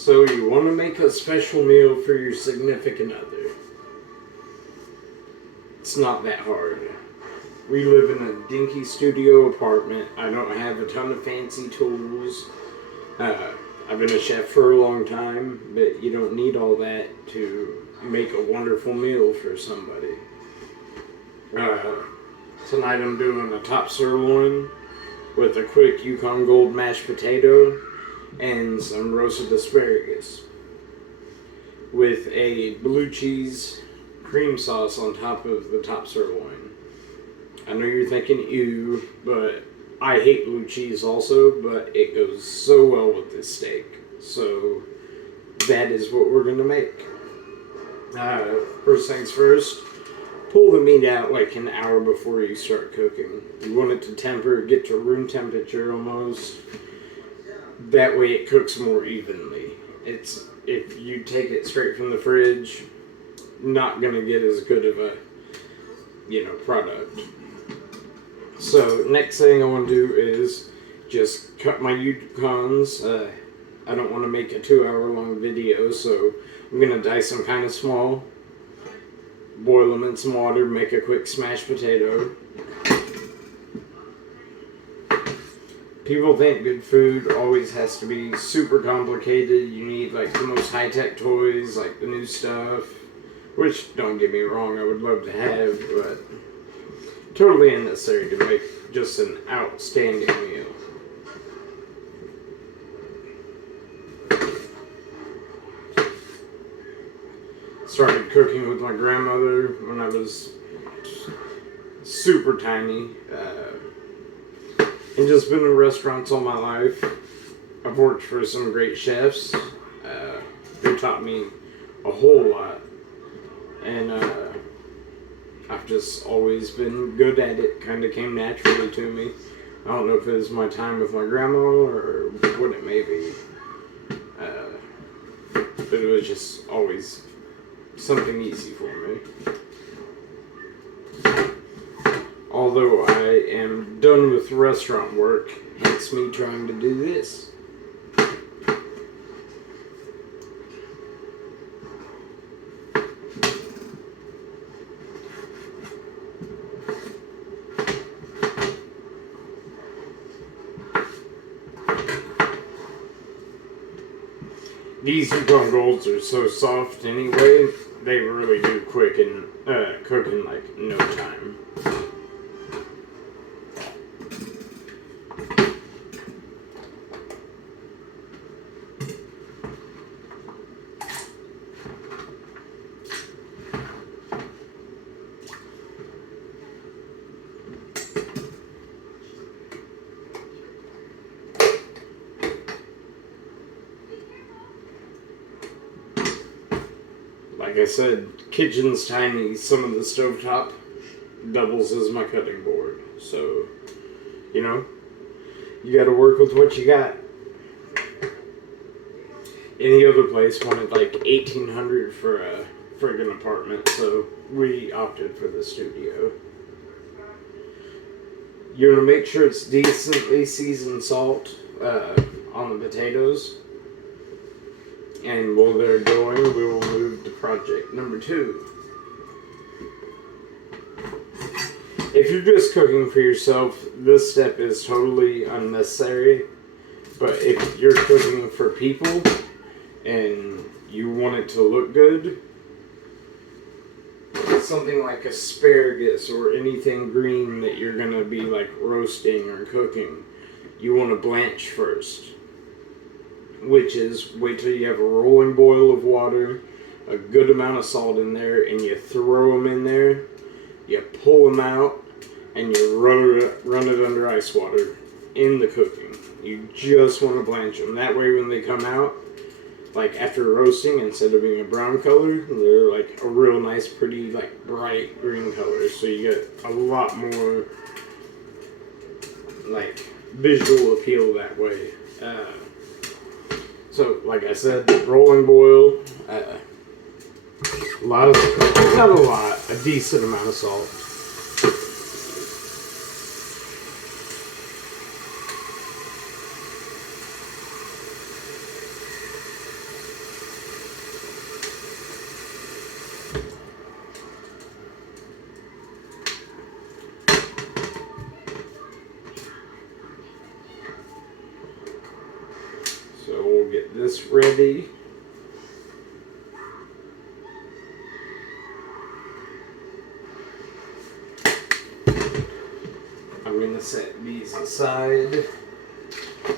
So you want to make a special meal for your significant other. It's not that hard. We live in a dinky studio apartment. I don't have a ton of fancy tools. I've been a chef for a long time, but you don't need all that to make a wonderful meal for somebody. Tonight I'm doing a top sirloin with a quick Yukon Gold mashed potato and some roasted asparagus with a blue cheese cream sauce on top of the top sirloin. I know you're thinking ew, but I hate blue cheese also, but it goes so well with this steak. So that is what we're gonna make. First things first, pull the meat out like an hour before you start cooking. You want it to temper, get to room temperature almost. That way it cooks more evenly. If you take it straight from the fridge, not gonna get as good of a product. So next thing I want to do is just cut my Yukons. I don't want to make a 2-hour long video, so I'm gonna dice them kind of small, boil them in some water, make a quick smashed potato. People think good food always has to be super complicated. You need like the most high-tech toys, like the new stuff, which don't get me wrong, I would love to have, but totally unnecessary to make just an outstanding meal. Started cooking with my grandmother when I was super tiny. And just been in restaurants all my life. I've worked for some great chefs who taught me a whole lot. And I've just always been good at it. Kind of came naturally to me. I don't know if it was my time with my grandma or what it may be. But it was just always something easy for me. Although I am done with restaurant work, hence me trying to do this. These Yukon Golds are so soft anyway, they really do cook in like no time. Like I said, kitchen's tiny. Some of the stovetop doubles as my cutting board. So, you gotta work with what you got. Any other place wanted like $1,800 for a friggin' apartment, so we opted for the studio. You wanna make sure it's decently seasoned salt on the potatoes. And while they're going, we will move to project number 2. If you're just cooking for yourself, this step is totally unnecessary. But if you're cooking for people and you want it to look good, something like asparagus or anything green that you're going to be like roasting or cooking, you want to blanch first. Which is, wait till you have a rolling boil of water, a good amount of salt in there, and you throw them in there, you pull them out, and you run it under ice water in the cooking. You just want to blanch them. That way when they come out, like after roasting, instead of being a brown color, they're like a real nice, pretty, like bright green color. So you get a lot more, like, visual appeal that way. So, like I said, rolling boil, a decent amount of salt. will get this ready. I'm going to set these aside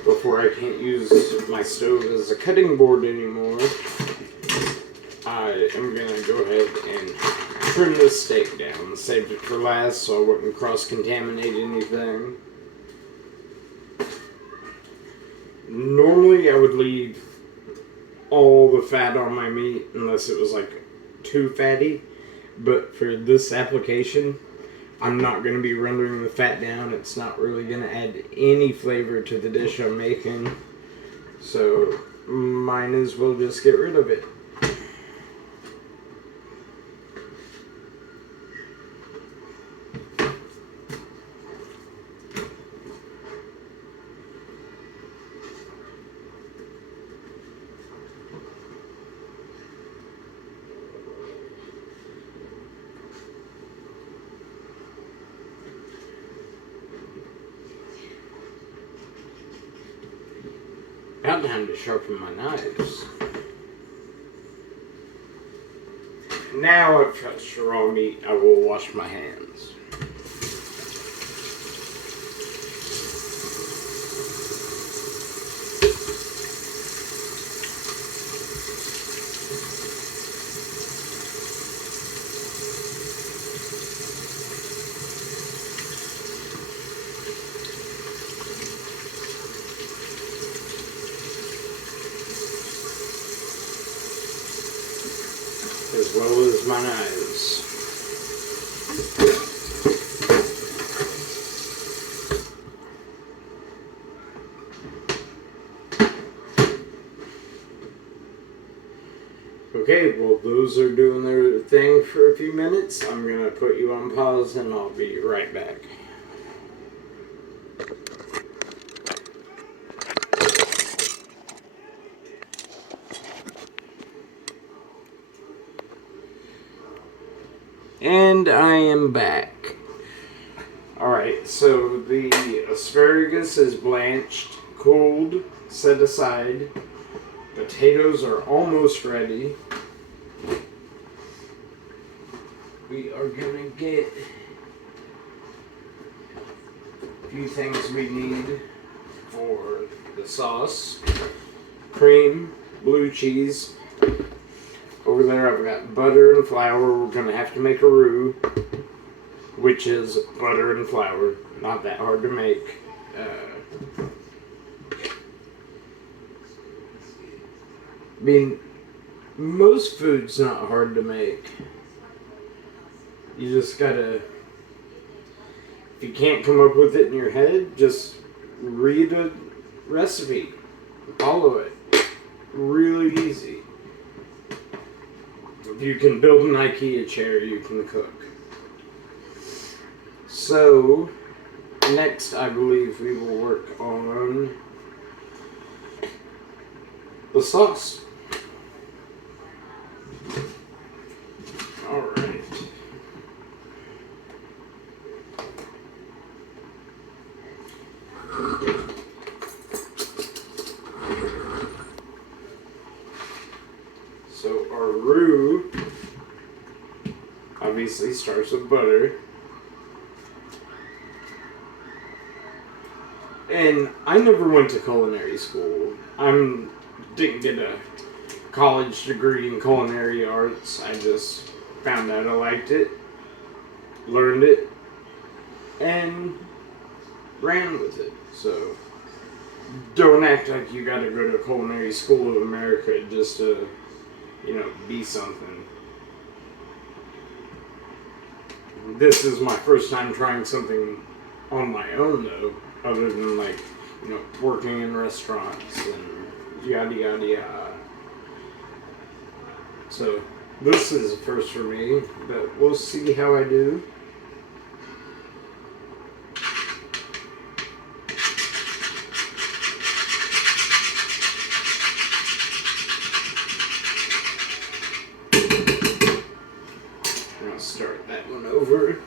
before I can't use my stove as a cutting board anymore. I am going to go ahead and trim this steak down. Saved it for last so I wouldn't cross-contaminate anything. Normally I would leave all the fat on my meat unless it was like too fatty. But for this application, I'm not going to be rendering the fat down. It's not really going to add any flavor to the dish I'm making. So might as well just get rid of it. About time to sharpen my knives. Now I've touched the raw meat, I will wash my hands. As well as my knives. Okay, well those are doing their thing for a few minutes. I'm gonna put you on pause and I'll be right back. And I am back. Alright, so the asparagus is blanched, cooled, set aside. Potatoes are almost ready. We are gonna get a few things we need for the sauce. Cream, blue cheese. Over there I've got butter and flour. We're going to have to make a roux, which is butter and flour. Not that hard to make. I mean, most food's not hard to make. You just gotta, if you can't come up with it in your head, just read a recipe. Follow it. Really easy. If you can build an IKEA chair, you can cook. So, next I believe we will work on the sauce. Alright. So our roux obviously starts with butter. And I never went to culinary school. Didn't get a college degree in culinary arts. I just found out I liked it, learned it, and ran with it. So don't act like you gotta go to Culinary School of America just to, be something. This is my first time trying something on my own though, other than working in restaurants and yada yada yada. So this is a first for me, but we'll see how I do. Start that one over.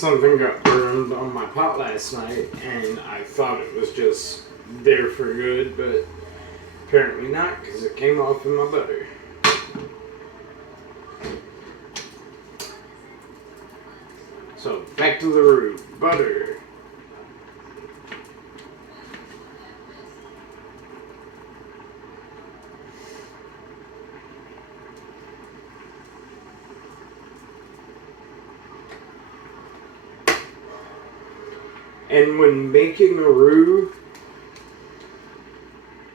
something got burned on my pot last night, and I thought it was just there for good, but apparently not, because it came off in my butter. So, back to the roux. Butter. And when making a roux,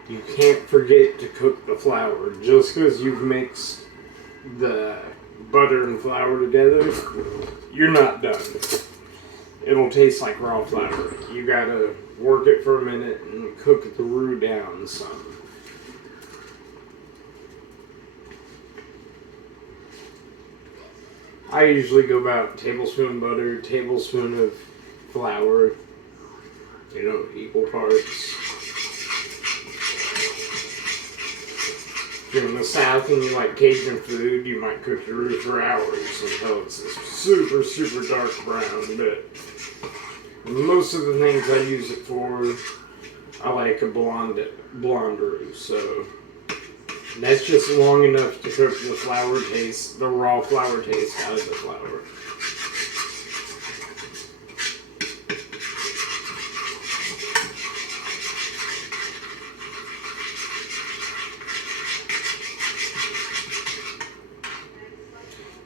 you can't forget to cook the flour. Just because you've mixed the butter and flour together, you're not done. It'll taste like raw flour. You gotta work it for a minute and cook the roux down some. I usually go about tablespoon butter, tablespoon of flour, equal parts. If you're in the South and you like Cajun food, you might cook your roux for hours until it's this super, super dark brown. But most of the things I use it for, I like a blonde roux. So that's just long enough to cook the raw flour taste out of the flour.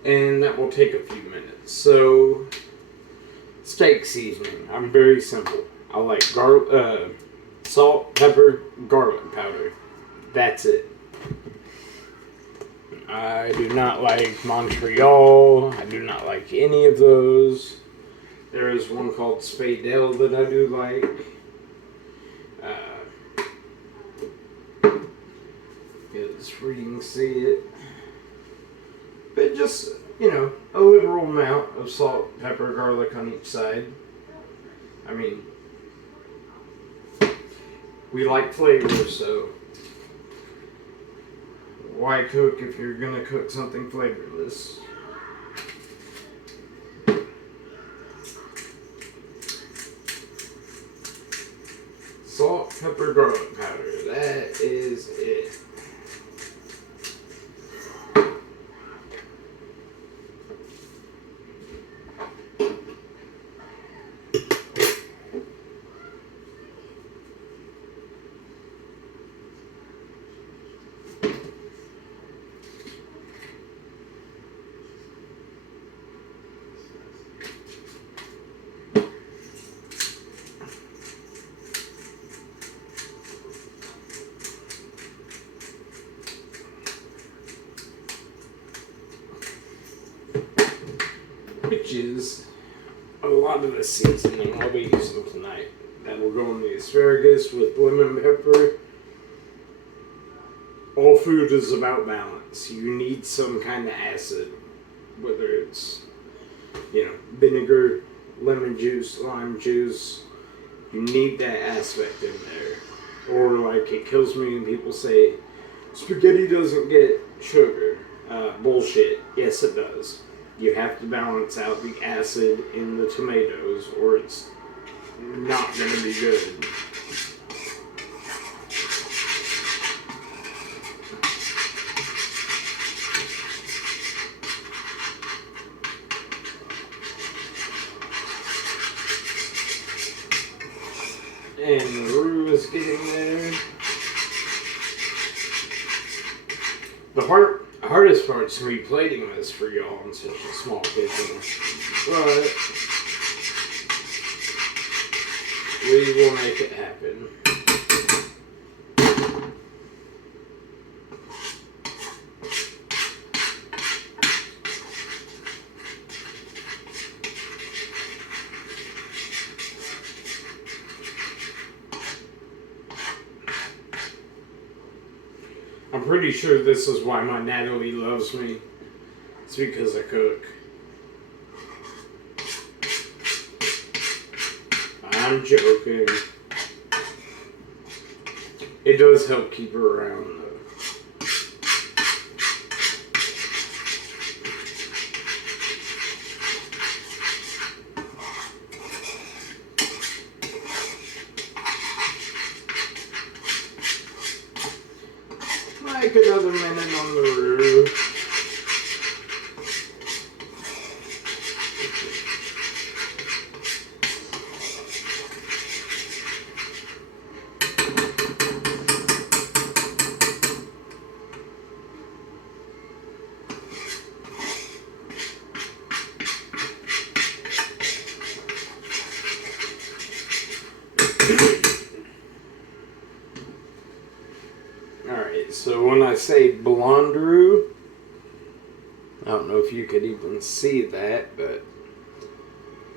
And that will take a few minutes. So, steak seasoning. I'm very simple. I like salt, pepper, garlic powder. That's it. I do not like Montreal. I do not like any of those. There is one called Spadel that I do like. It's where you can see it. But just, a liberal amount of salt, pepper, garlic on each side. I mean, we like flavor, so why cook if you're going to cook something flavorless? Salt, pepper, garlic powder. That is it. Which is a lot of the seasoning I'll be using tonight. That will go on the asparagus with lemon pepper. All food is about balance. You need some kind of acid, whether it's, vinegar, lemon juice, lime juice. You need that aspect in there. Or like it kills me when people say, spaghetti doesn't get sugar. Bullshit. Yes, it does. You have to balance out the acid in the tomatoes or it's not going to be good. And the roux is getting there. The hardest part's going to be plating this for y'all in such a small kitchen. But we will make it happen. I'm pretty sure this is why my Natalie loves me. It's because I cook. I'm joking. It does help keep her around though. take another minute on the roux. Alright, so when I say blonde roux, I don't know if you could even see that, but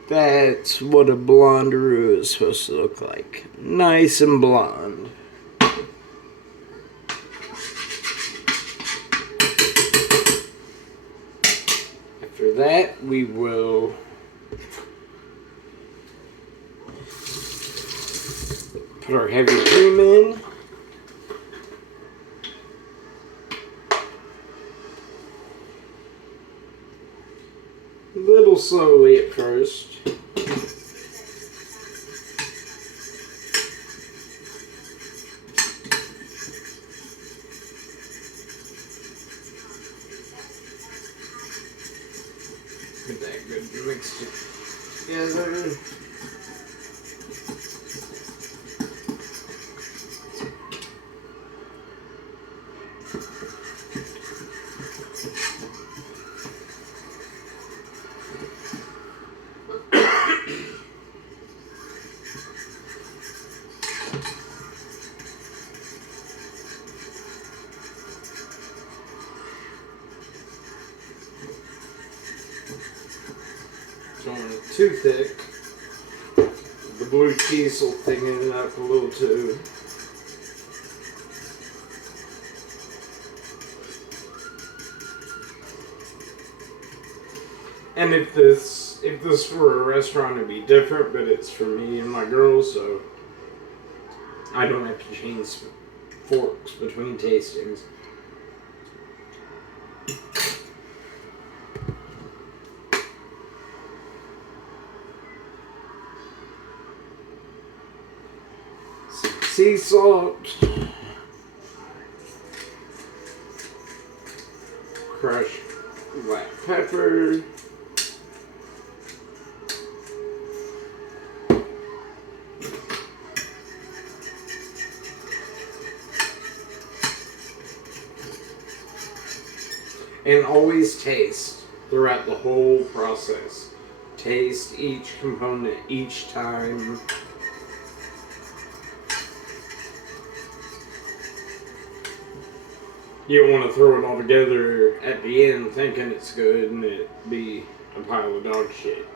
that's what a blonde roux is supposed to look like. Nice and blonde. After that, we will put our heavy cream in. A little slowly at first. Get that good mixed together. Don't want it too thick. The blue cheese will thicken it up a little too. And if this were a restaurant, it'd be different, but it's for me and my girls, so I don't have to change forks between tastings. Sea salt, crushed black pepper, and always taste throughout the whole process. Taste each component each time. You don't want to throw it all together at the end thinking it's good and it be a pile of dog shit.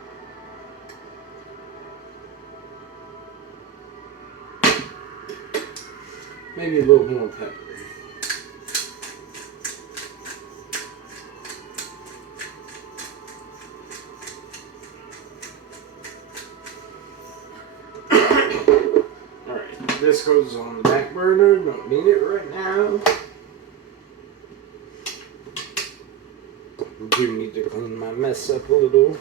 Maybe a little more pepper. Alright, this goes on the back burner. Don't need it right now. Do need to clean my mess up a little.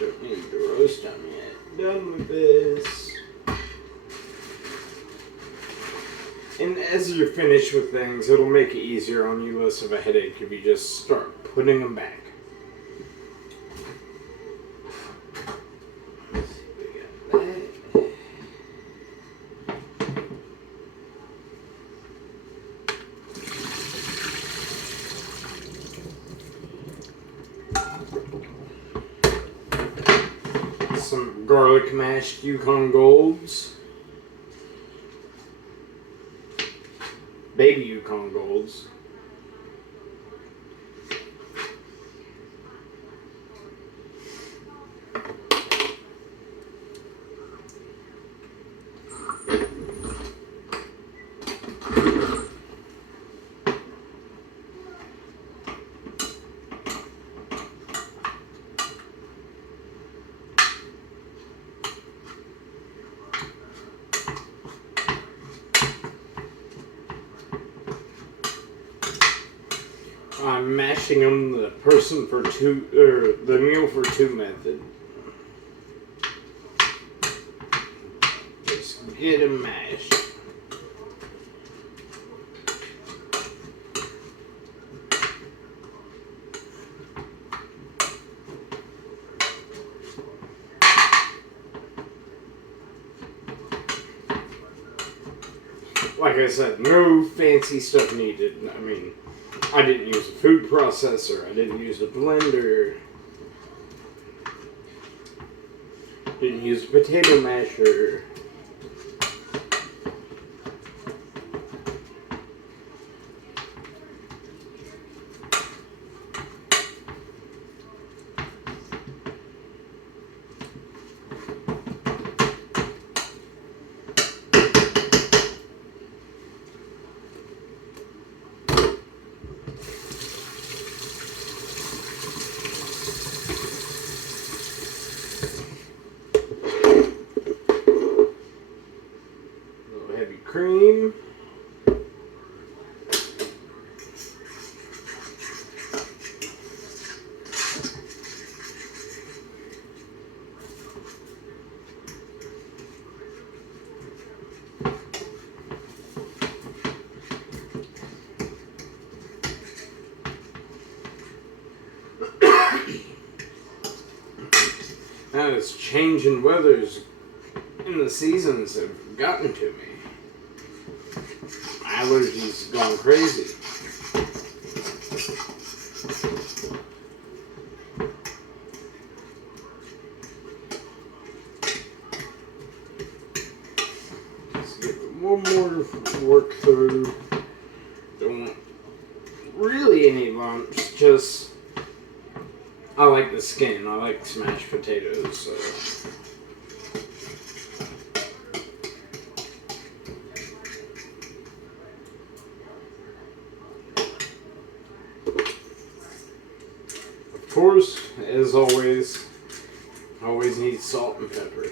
Don't need to roast them yet. Done with this. And as you're finished with things, it'll make it easier on you, less of a headache if you just start putting them back. Some garlic mashed Yukon Golds. Baby Yukon Golds. I'm mashing them the person for two, or the meal for two method. Just get them mashed. Like I said, no fancy stuff needed. I mean, I didn't use a food processor. I didn't use a blender. Didn't use a potato masher. Cream. Now this change in weathers in the seasons have gotten to me. Allergies going crazy. Let's get one more work through. Don't want really any lumps, just I like the skin. I like smashed potatoes, so. Of course, as always need salt and pepper.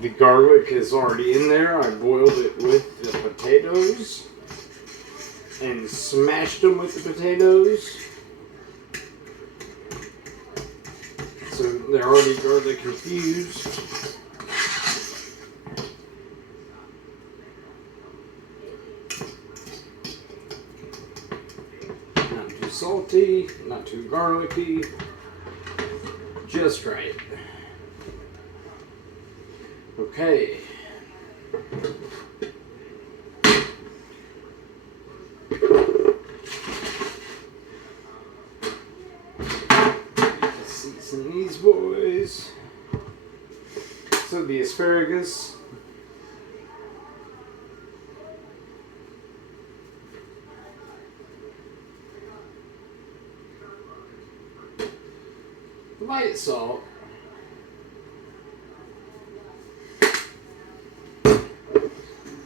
The garlic is already in there. I boiled it with the potatoes and smashed them with the potatoes. So they're already garlic infused. Not too salty, not too garlicky, just right. Okay. Let's season these boys. So the asparagus. Light salt.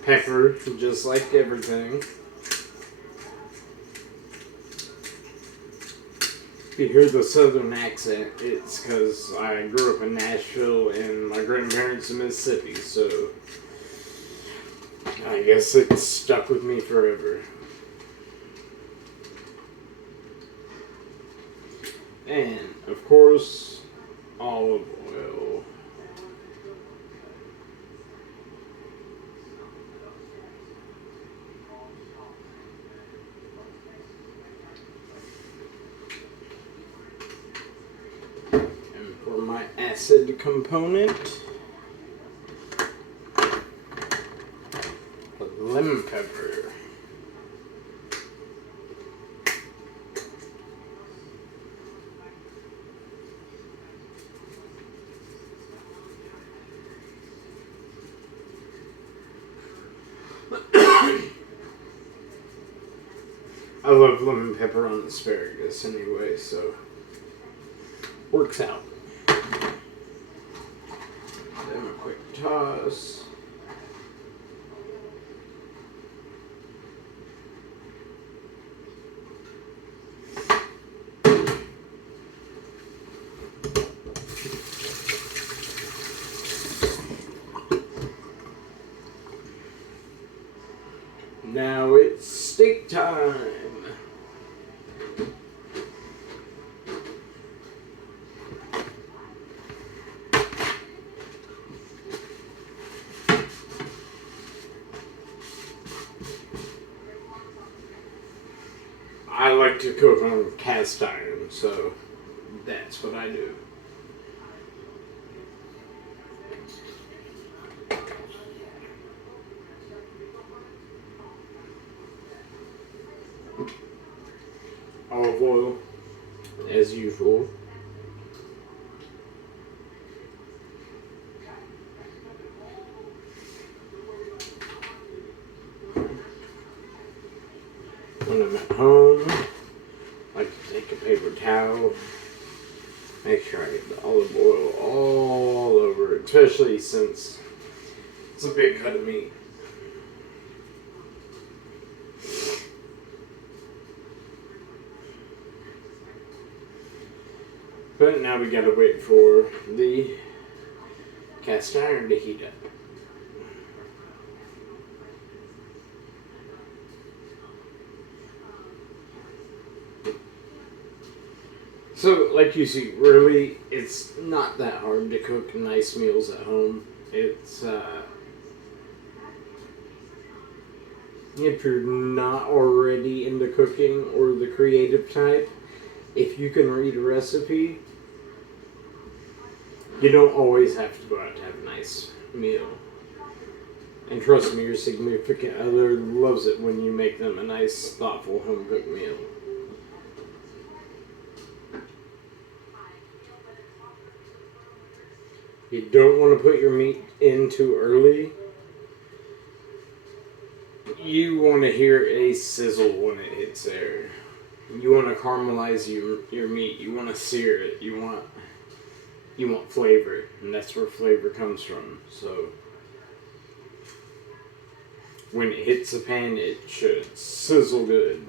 Pepper, just like everything. If you hear the southern accent, it's because I grew up in Nashville and my grandparents in Mississippi, so I guess it's stuck with me forever. And, of course, olive oil. For my acid component, lemon pepper. I love lemon pepper on asparagus anyway, so works out. them a quick toss. Now it's steak time. I like to cook on cast iron, so that's what I do. Olive oil, as usual. When I'm at home, I like to take a paper towel, make sure I get the olive oil all over it, especially since it's a big cut of meat. But now we gotta wait for the cast iron to heat up. So, like you see, really, it's not that hard to cook nice meals at home. It's, if you're not already into cooking or the creative type, if you can read a recipe, you don't always have to go out to have a nice meal. And trust me, your significant other loves it when you make them a nice, thoughtful, home-cooked meal. You don't want to put your meat in too early. You want to hear a sizzle when it hits there. You want to caramelize your meat. You want to sear it. You want flavor, and that's where flavor comes from. So when it hits the pan, it should sizzle good.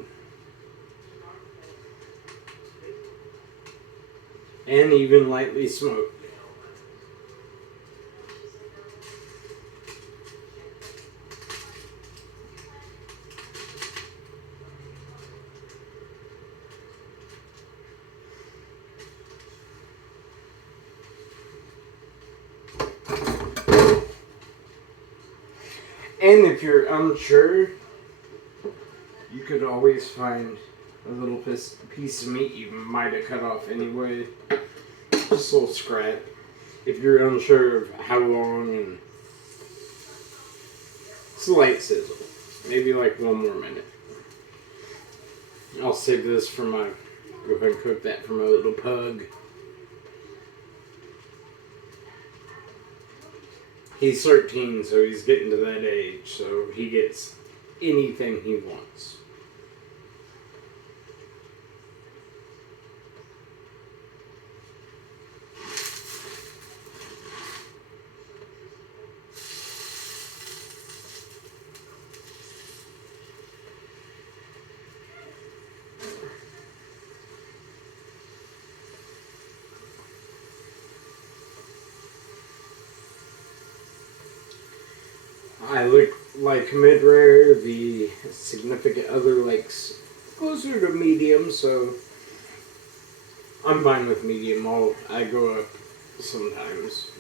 And even lightly smoked. And if you're unsure, you could always find a little piece of meat you might have cut off anyway. Just a little scrap. If you're unsure of how long, and slight sizzle. Maybe like 1 more minute. I'll save this for go ahead and cook that for my little pug. He's 13, so he's getting to that age, so he gets anything he wants. I look like mid-rare, the significant other likes closer to medium, so I'm fine with medium. I go up sometimes,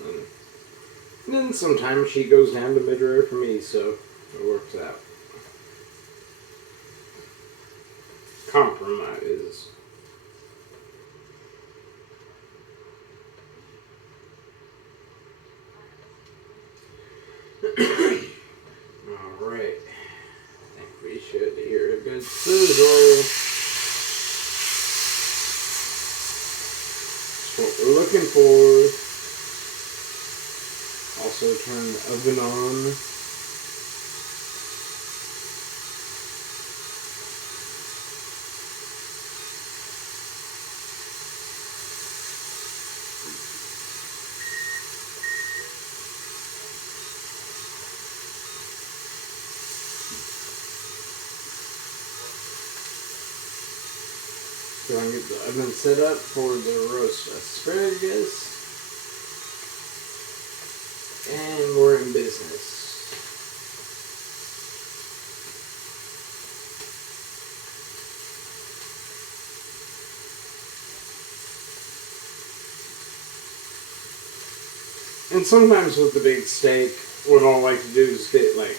and then sometimes she goes down to mid-rare for me, so it works out. Compromise. Alright, I think we should hear a good sizzle. That's what we're looking for. Also turn the oven on. gonna get the oven set up for the roast asparagus. And we're in business. And sometimes with the big steak, what I like to do is get like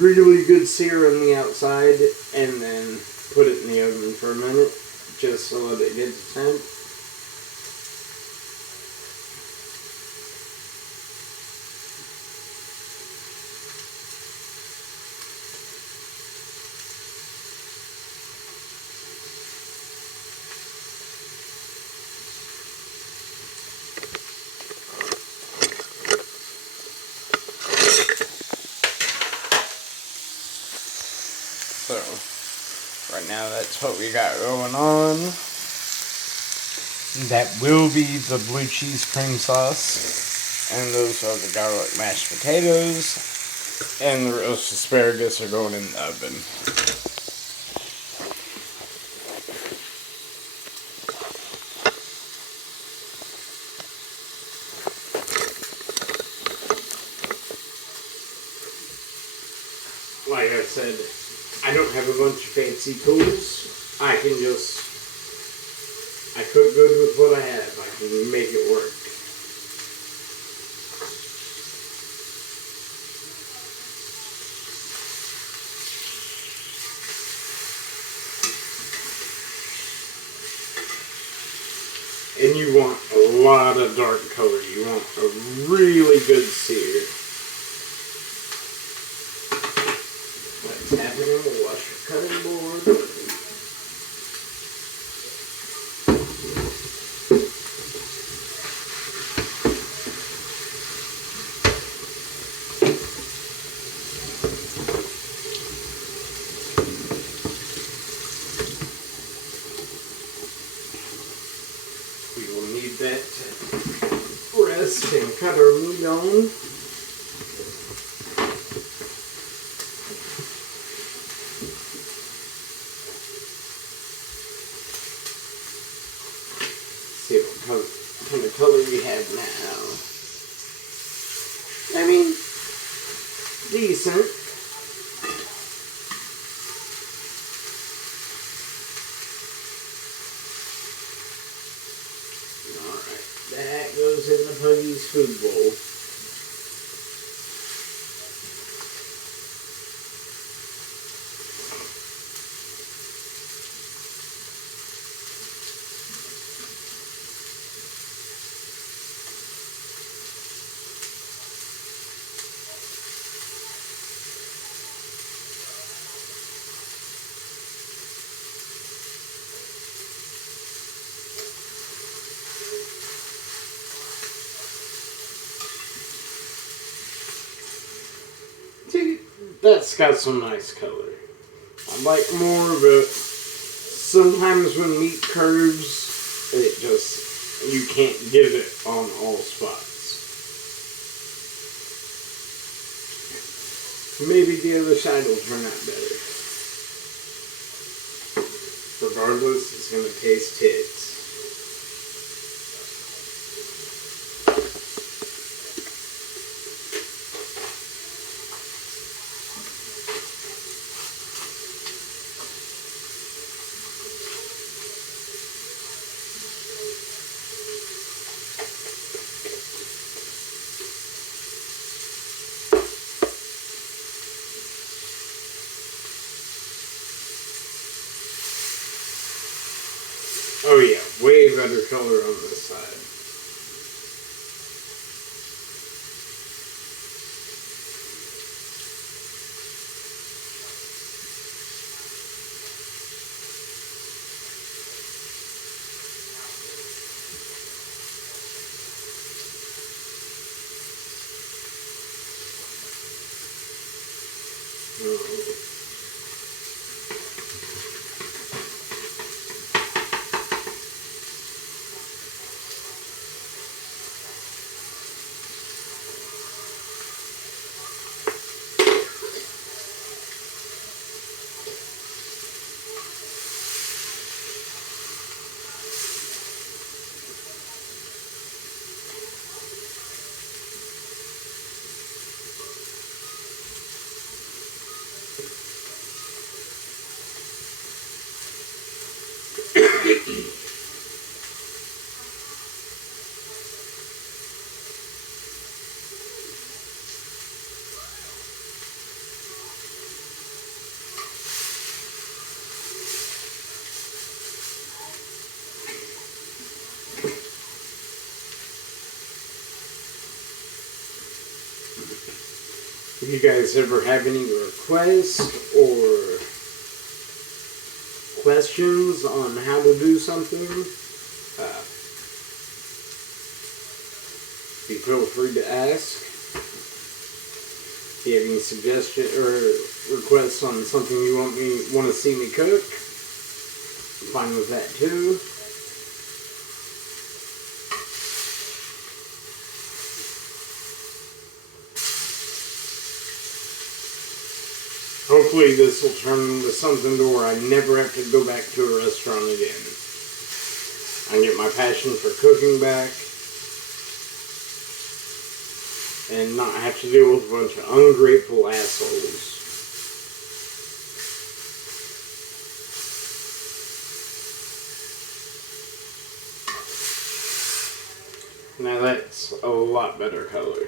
really good sear on the outside and then put it in the oven for a minute just so that it gets temp. So, right now that's what we got going on. That will be the blue cheese cream sauce. And those are the garlic mashed potatoes. And the roast asparagus are going in the oven. Like I said, I don't have a bunch of fancy tools. I cook good with what I have. I can make it work. And you want a lot of dark color. You want a really good sear. Let's have it in the washer cutting board. We will need that to rest and cut our meat on. See what kind of color we have now. I mean, decent. Alright, that goes in the Puggy's food bowl. That's got some nice color. I like more of it. Sometimes when meat curves, you can't get it on all spots. Maybe the other side will turn out better. Regardless, it's going to taste hits. Oh yeah, way better color on this side. If you guys ever have any requests or questions on how to do something, you feel free to ask. If you have any suggestions or requests on something you want to see me cook, I'm fine with that too. Hopefully this will turn into something to where I never have to go back to a restaurant again. I get my passion for cooking back and not have to deal with a bunch of ungrateful assholes. Now that's a lot better color.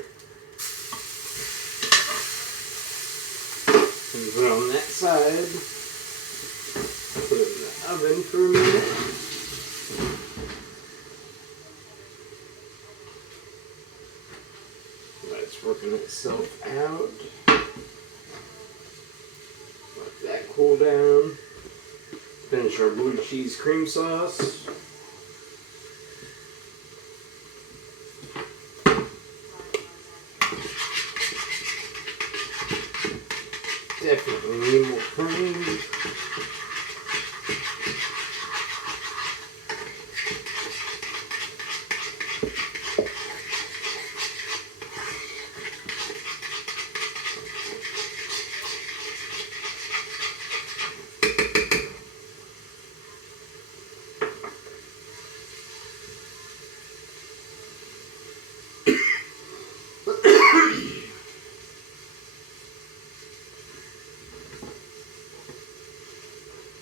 And put it on that side. Put it in the oven for a minute. That's working itself out. Let that cool down. Finish our blue cheese cream sauce. Definitely need more cream.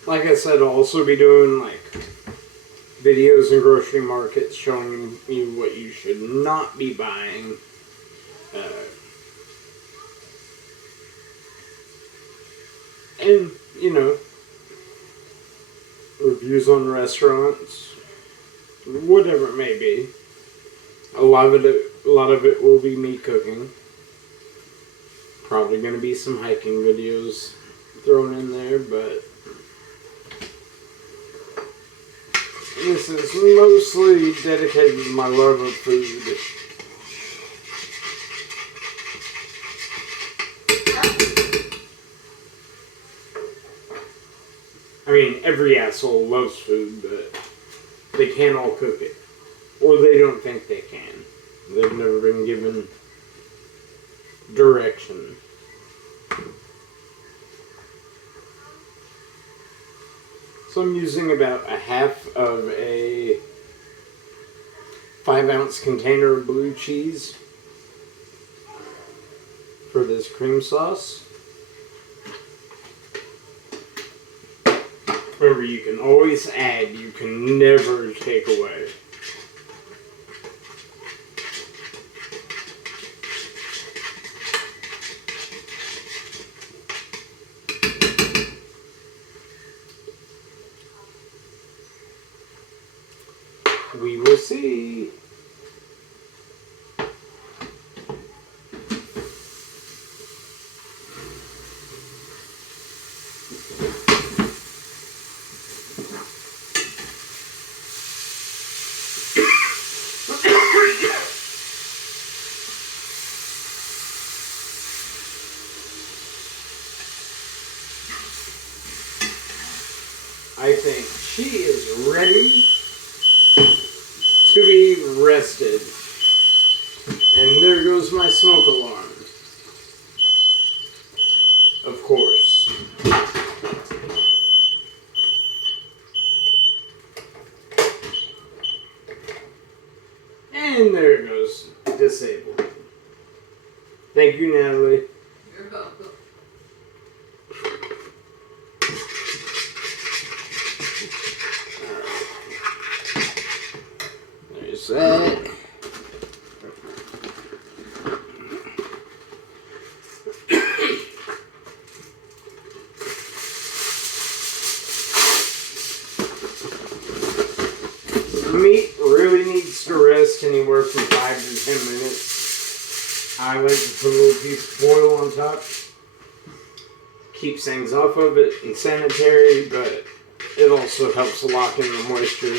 Like I said, I'll also be doing like videos in grocery markets showing you what you should not be buying. And, you know, reviews on restaurants, whatever it may be. A lot of it will be me cooking. Probably going to be some hiking videos thrown in there, but this is mostly dedicated to my love of food. I mean, every asshole loves food, but they can't all cook it. Or they don't think they can. They've never been given direction. So I'm using about a half of a 5-ounce container of blue cheese for this cream sauce. Remember, you can always add, you can never take away. We will see. I think she is ready to be rested. And there goes my smoke alarm. Of course. And there it goes. Disabled. Thank you, Natalie. You're welcome. There's that. Meat really needs to rest anywhere from 5 to 10 minutes. I like to put a little piece of foil on top. Keeps things off of it and sanitary, but it also helps lock in the moisture.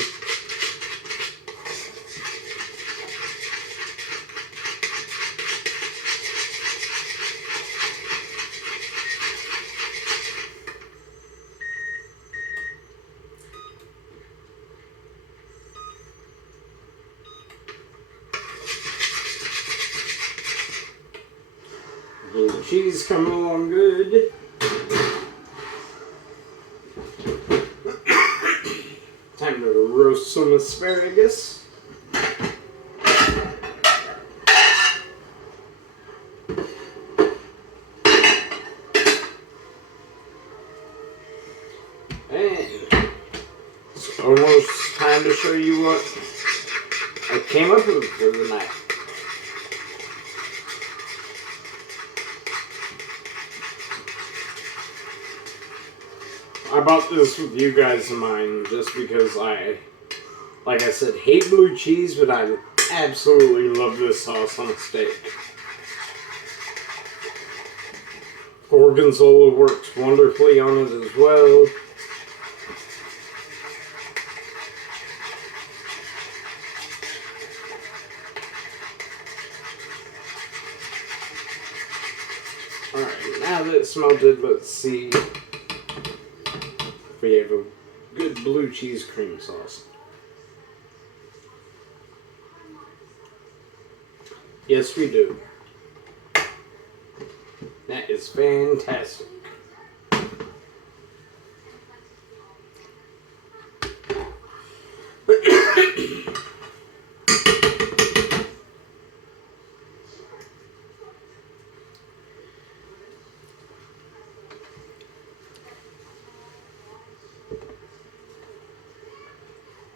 The cheese coming along good. Time to roast some asparagus. And it's almost time to show you what I came up with for the night. I bought this with you guys in mind just because like I said, hate blue cheese, but I absolutely love this sauce on a steak. Gorgonzola works wonderfully on it as well. Alright, now that it's melted, let's see if we have a good blue cheese cream sauce. Yes, we do. That is fantastic.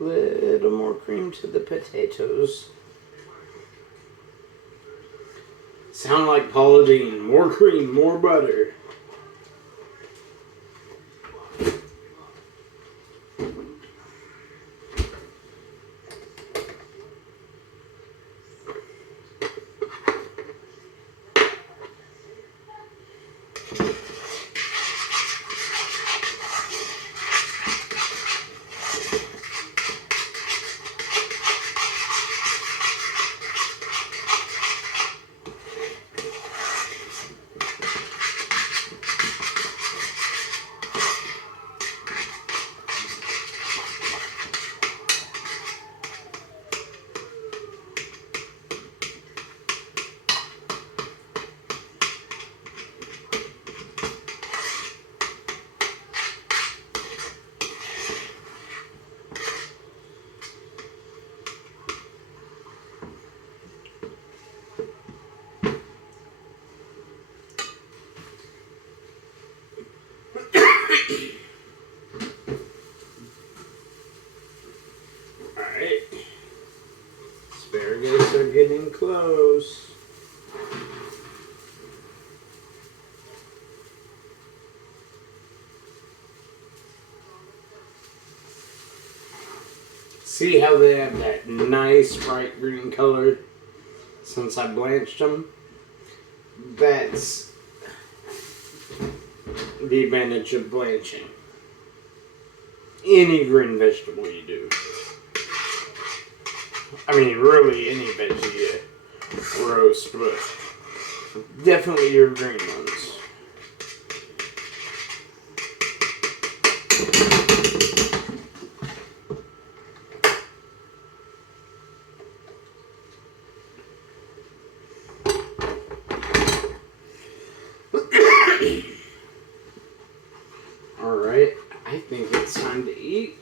Little more cream to the potatoes. Sound like Paula Deen. More cream, more butter. Alright. Asparagus are getting close. See how they have that nice bright green color since I blanched them? That's the advantage of blanching any green vegetable you do. I mean, really any veggie you roast, but definitely your green ones. Alright, I think it's time to eat.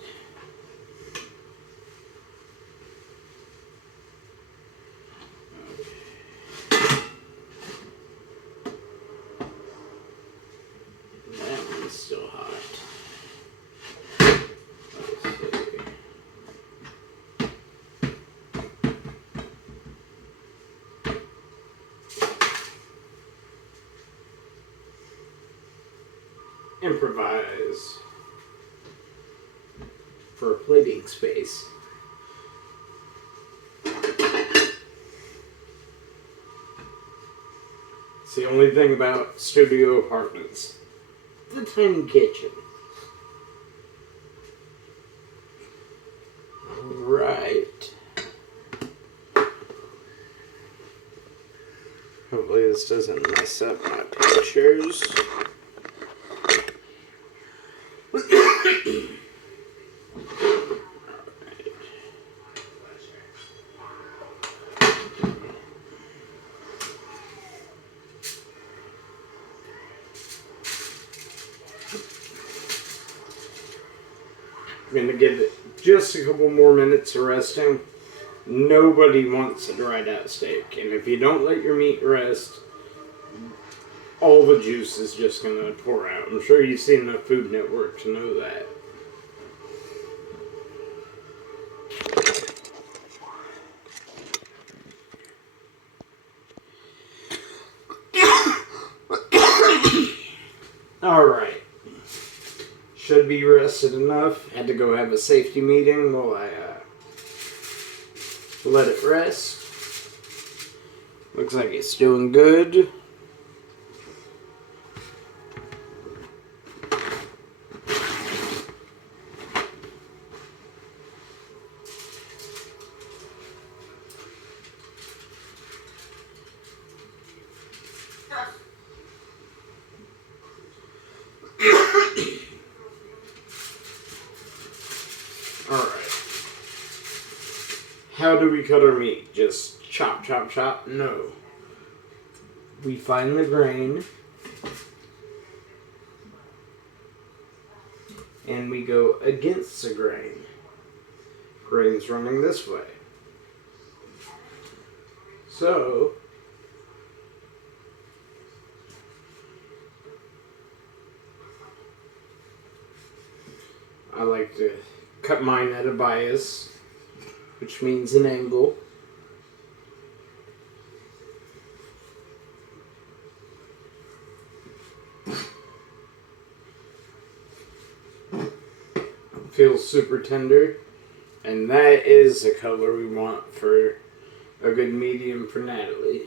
That one's still hot. Let's see. Improvise for plating space. It's the only thing about studio apartments. The tiny kitchen. Right. Hopefully this doesn't mess up my pictures. I'm going to give it just a couple more minutes of resting. Nobody wants a dried out steak. And if you don't let your meat rest, all the juice is just going to pour out. I'm sure you've seen the Food Network to know that. Alright. Should be rested enough. Had to go have a safety meeting while I let it rest. Looks like it's doing good. How do we cut our meat? Just chop, chop, chop? No. We find the grain. And we go against the grain. Grain's running this way. So, I like to cut mine at a bias, which means an angle. Feels super tender, and that is the color we want for a good medium for Natalie.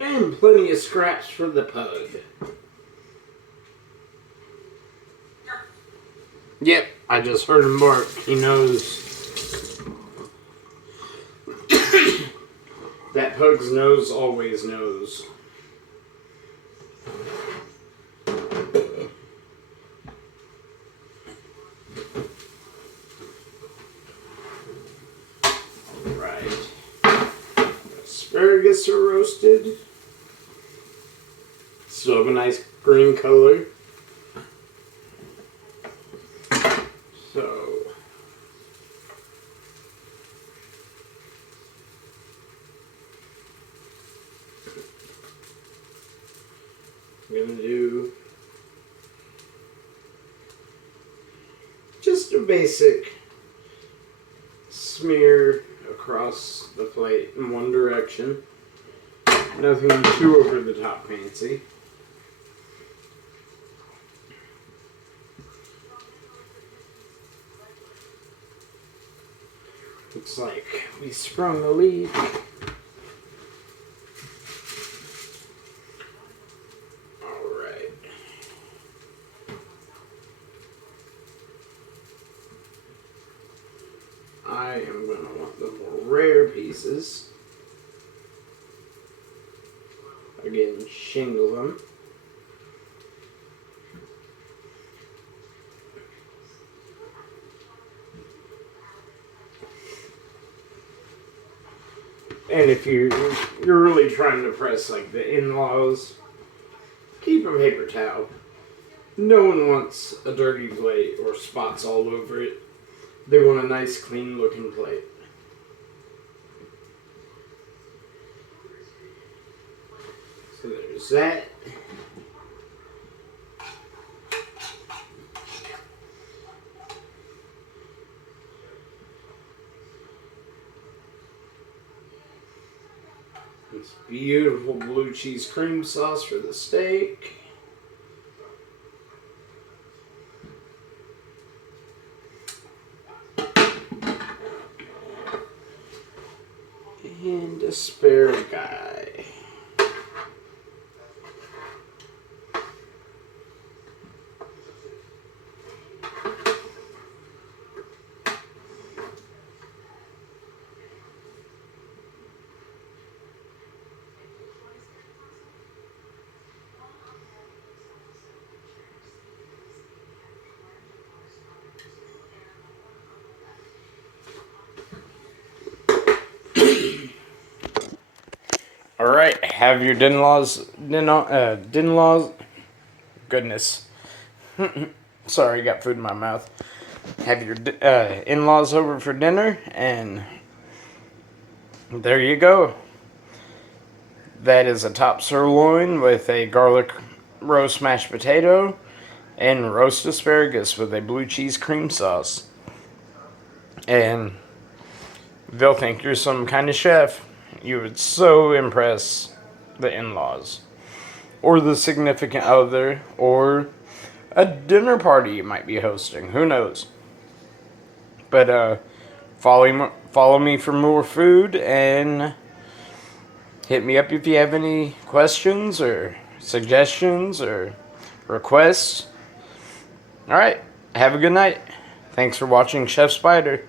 And plenty of scraps for the pug. Yep, I just heard him bark. He knows. That pug's nose always knows. Alright. Asparagus are roasted. Still have a nice green color. So, I'm going to do just a basic smear across the plate in one direction. Nothing too over the top fancy. Looks like we sprung a leak. Alright. I am going to want the more rare pieces. Again, shingle them. And if you're really trying to press like the in-laws, keep a paper towel. No one wants a dirty plate or spots all over it. They want a nice, clean looking plate. So there's that. This beautiful blue cheese cream sauce for the steak. And asparagus. Alright, have your inlaws, goodness. Sorry, got food in my mouth. Have your in-laws over for dinner, and there you go. That is a top sirloin with a garlic roast mashed potato and roast asparagus with a blue cheese cream sauce. And they'll think you're some kind of chef. You would so impress the in-laws, or the significant other, or a dinner party you might be hosting. Who knows? But follow me for more food, and hit me up if you have any questions or suggestions or requests. Alright, have a good night. Thanks for watching Chef Spider.